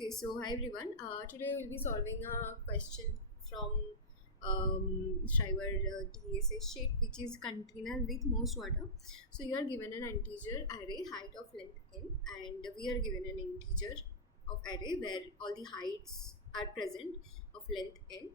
Okay, so hi everyone. Today we'll be solving a question from Shriver DSS sheet, which is container with most water. So you are given an integer array height of length n, and we are given an integer of array where all the heights are present of length n,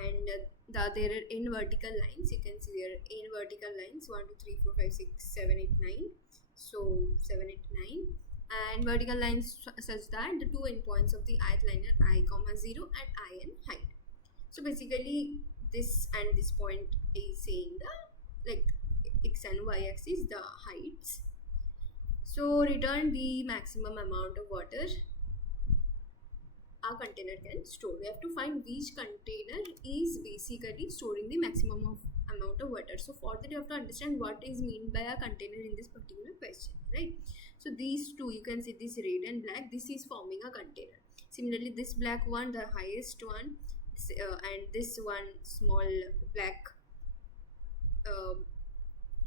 and there are n vertical lines. You can see there are n vertical lines 1, 2, 3, 4, 5, 6, 7, 8, 9. So 7, 8, 9, and vertical lines such that the two endpoints of the ith line are I comma 0 and in height. So basically this and this point is saying the like x and y axis, the heights. So return the maximum amount of water a container can store. We have to find which container is basically storing the maximum of amount of water. So for that you have to understand what is meant by a container in this particular question, right? So these two, you can see this red and black, this is forming a container. Similarly this black one, the highest one, and this one small black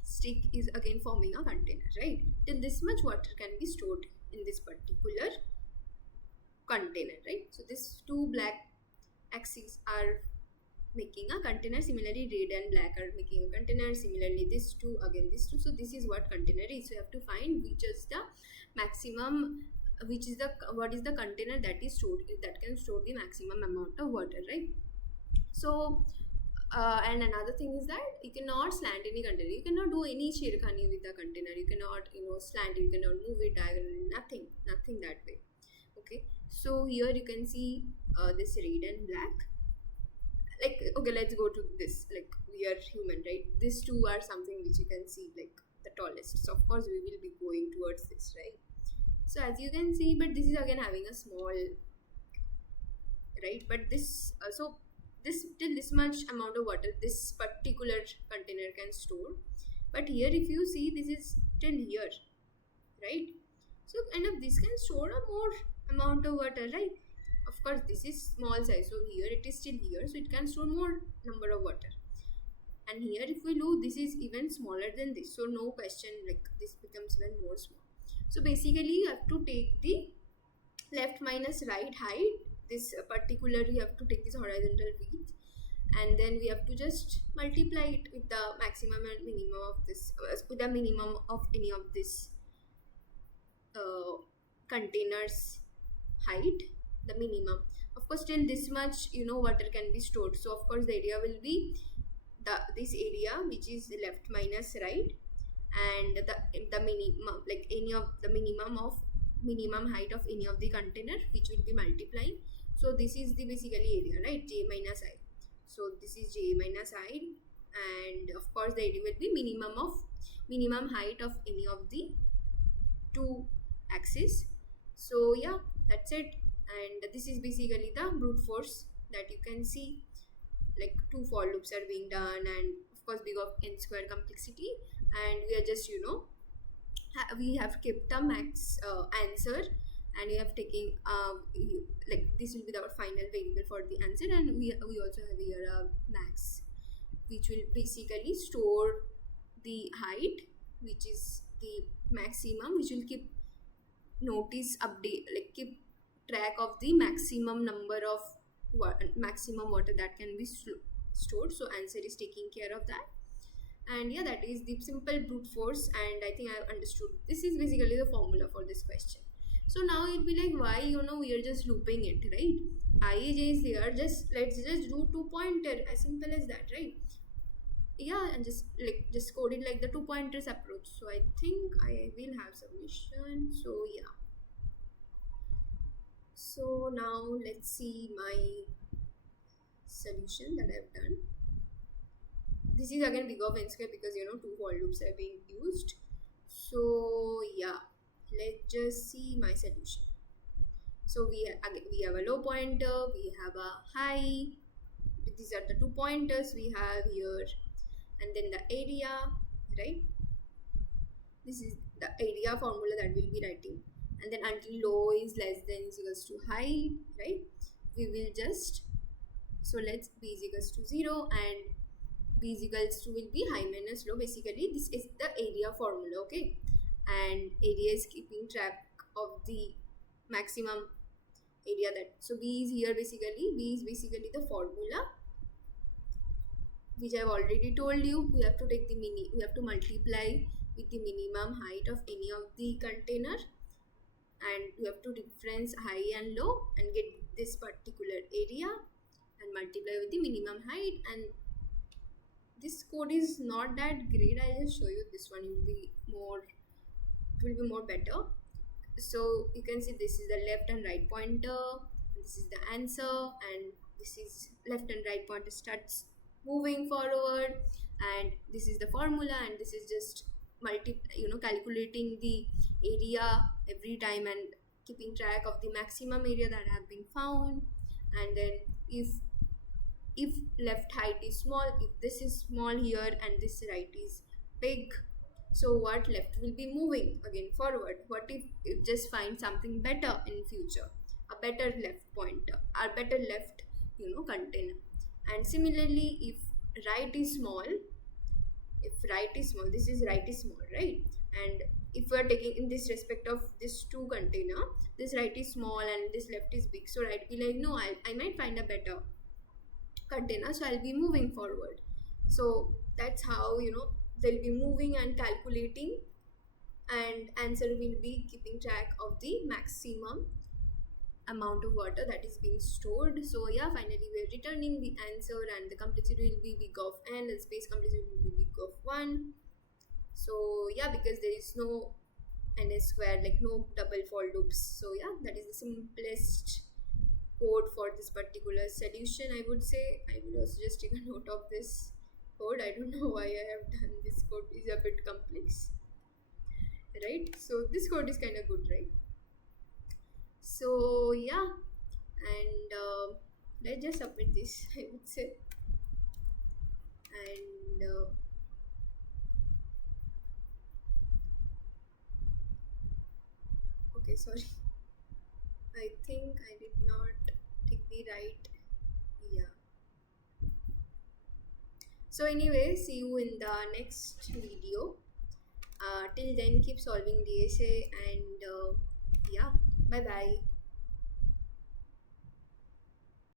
stick is again forming a container, right? Till this much water can be stored in this particular container, right? So these two black axes are making a container. Similarly red and black are making a container. Similarly this two, again this two. So this is what container is. So you have to find which is the maximum, which is the what is the container that is stored, that can store the maximum amount of water, right? So and another thing is that you cannot slant any container. You cannot do any shirkhani with the container. You cannot slant it, you cannot move it diagonally, nothing that way. Okay, so here you can see this red and black. Like, okay, let's go to this. Like, we are human, right? These two are something which you can see, like the tallest. So of course we will be going towards this, right? So as you can see, but this is again having a small, right? But this so this till this much amount of water this particular container can store. But here if you see, this is till here, right? So kind of this can store a more amount of water, right? Of course this is small size, so here it is still here, so it can store more number of water. And here if we look, this is even smaller than this, so no question, like this becomes even more small. So basically you have to take the left minus right height. This particular, you have to take this horizontal width, and then we have to just multiply it with the maximum and minimum of this, with the minimum of any of this containers height, the minimum. Of course till this much water can be stored, so of course the area will be this area which is left minus right, and the minimum, like any of the minimum height of any of the container which will be multiplying. So this is the basically area, right? J minus I. So this is J minus I, and of course the area will be minimum height of any of the two axes. So yeah, that's it. And this is basically the brute force that you can see, like two for loops are being done, and of course big of n square complexity, and we are just we have kept a max answer, and we have taken like this will be our final variable for the answer, and we also have here a max which will basically store the height, which is the maximum, which will keep notice update, like keep track of the maximum number of maximum water that can be stored. So answer is taking care of that. And yeah, that is the simple brute force, and I think I have understood. This is basically the formula for this question. So now you'll be like, why we are just looping it, right? I j is here, just let's just do two pointer, as simple as that, right? Yeah, and just code it like the two pointers approach. So I think I will have submission. So yeah, so now let's see my solution that I've done. This is again big of n square because two for loops are being used. So yeah, let's just see my solution. So we have a low pointer, we have a high. These are the two pointers we have here, and then the area, right? This is the area formula that we'll be writing, and then until low is less than is equals to high, right? We will just, so let's b is equals to 0 and b is equals to will be high minus low. Basically this is the area formula, okay? And area is keeping track of the maximum area that. So B is here basically. B is basically the formula which I've already told you. We have to take the we have to multiply with the minimum height of any of the container, and you have to difference high and low and get this particular area and multiply with the minimum height. And this code is not that great. I'll just show you this one. It will be more better. So you can see this is the left and right pointer, this is the answer, and this is left and right pointer starts moving forward, and this is the formula, and this is just calculating the area every time and keeping track of the maximum area that have been found. And then if left height is small, if this is small here and this right is big, so what left will be moving again forward. What if just find something better in future, a better left pointer or better left container. And similarly, if right is small, this is right is small, right? And if we are taking in this respect of this two container, this right is small and this left is big, so right be like, no, I might find a better container, so I'll be moving forward. So that's how they'll be moving and calculating, and answer will be keeping track of the maximum amount of water that is being stored. So yeah, finally we're returning the answer, and the complexity will be big of n, and space complexity will be big of 1. So yeah, because there is no ns square, like no double for loops. So yeah, that is the simplest code for this particular solution, I would say. I will also just take a note of this code. I don't know why I have done this code, is a bit complex, right? So this code is kind of good, right? So yeah, and let's just submit this, I would say. And okay, sorry, I think I did not take the right, yeah. So anyway, see you in the next video. Till then, keep solving DSA, and yeah, bye bye.